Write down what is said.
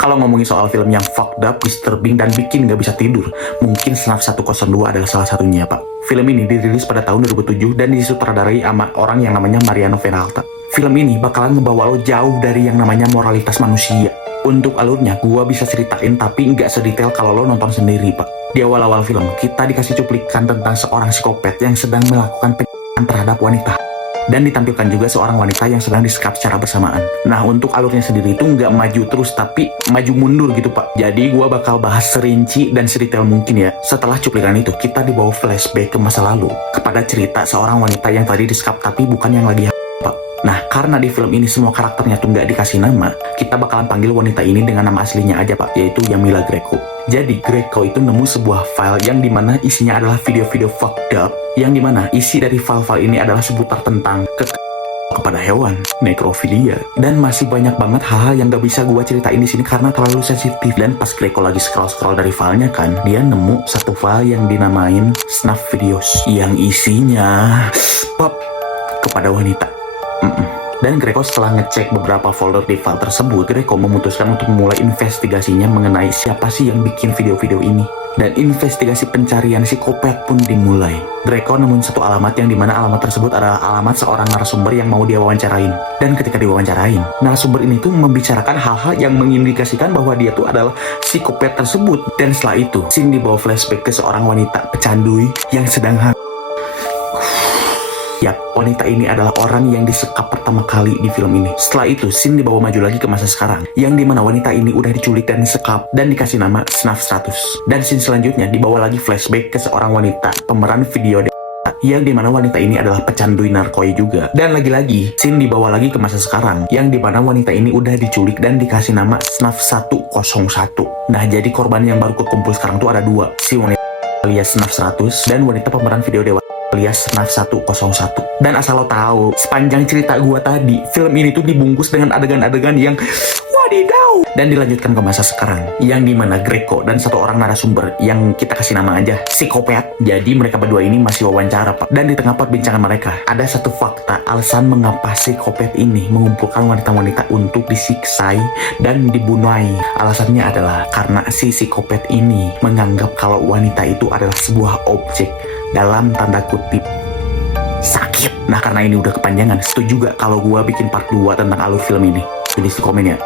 Kalau ngomongin soal film yang fucked up, disturbing, dan bikin nggak bisa tidur, mungkin Snaf 102 adalah salah satunya, Pak. Film ini dirilis pada tahun 2007 dan disutradarai sama orang yang namanya Mariano Peralta. Film ini bakalan ngebawa lo jauh dari yang namanya moralitas manusia. Untuk alurnya, gua bisa ceritain tapi nggak sedetail kalau lo nonton sendiri, Pak. Di awal-awal film, kita dikasih cuplikan tentang seorang psikopat yang sedang melakukan penyiksaan terhadap wanita. Dan ditampilkan juga seorang wanita yang sedang disekap secara bersamaan. Nah, untuk alurnya sendiri itu nggak maju terus, tapi maju mundur gitu, Pak. Jadi gua bakal bahas serinci dan sedetail mungkin ya. Setelah cuplikan itu, kita dibawa flashback ke masa lalu, kepada cerita seorang wanita yang tadi disekap tapi bukan yang lagi Pak. Nah, karena di film ini semua karakternya tuh nggak dikasih nama, kita bakalan panggil wanita ini dengan nama aslinya aja, Pak, yaitu Yamila Greco. Jadi, Greco itu nemu sebuah file yang dimana isinya adalah video-video fucked up, yang dimana isi dari file-file ini adalah seputar tentang kepada hewan, nekrofilia, dan masih banyak banget hal-hal yang gak bisa gua ceritain di sini karena terlalu sensitif. Dan pas Greco lagi scroll-scroll dari filenya kan, dia nemu satu file yang dinamain Snuff Videos, yang isinya pop kepada wanita. Dan Greco setelah ngecek beberapa folder di file tersebut, Greco memutuskan untuk memulai investigasinya mengenai siapa sih yang bikin video-video ini. Dan investigasi pencarian psikopat pun dimulai. Greco nemuin satu alamat yang dimana alamat tersebut adalah alamat seorang narasumber yang mau dia wawancarain. Dan ketika diwawancarain, narasumber ini tuh membicarakan hal-hal yang mengindikasikan bahwa dia tuh adalah psikopat tersebut. Dan setelah itu, scene dibawa flashback ke seorang wanita pecanduy yang sedang Yap, wanita ini adalah orang yang disekap pertama kali di film ini. Setelah itu, scene dibawa maju lagi ke masa sekarang, yang dimana wanita ini udah diculik dan disekap, dan dikasih nama Snaf 100. Dan scene selanjutnya dibawa lagi flashback ke seorang wanita pemeran video yang dimana wanita ini adalah pecandu narkoba juga. Dan lagi-lagi, scene dibawa lagi ke masa sekarang, yang dimana wanita ini udah diculik dan dikasih nama Snaf 101. Nah, jadi korban yang baru kekumpul sekarang tuh ada dua, si wanita alias Snaf 100 dan wanita pemeran video dewa alias Snaf 101. Dan asal lo tahu, sepanjang cerita gua tadi, film ini tuh dibungkus dengan adegan-adegan yang wadidaw. Dan dilanjutkan ke masa sekarang, yang dimana Greco dan satu orang narasumber yang kita kasih nama aja psikopat. Jadi mereka berdua ini masih wawancara, Pak. Dan di tengah perbincangan mereka, ada satu fakta alasan mengapa psikopat ini mengumpulkan wanita-wanita untuk disiksai dan dibunuh. Alasannya adalah karena si psikopat ini menganggap kalau wanita itu adalah sebuah objek dalam tanda kutip sakit. Nah, karena ini udah kepanjangan, setuju gak kalau gua bikin part 2 tentang alur film ini? Tulis di komen ya.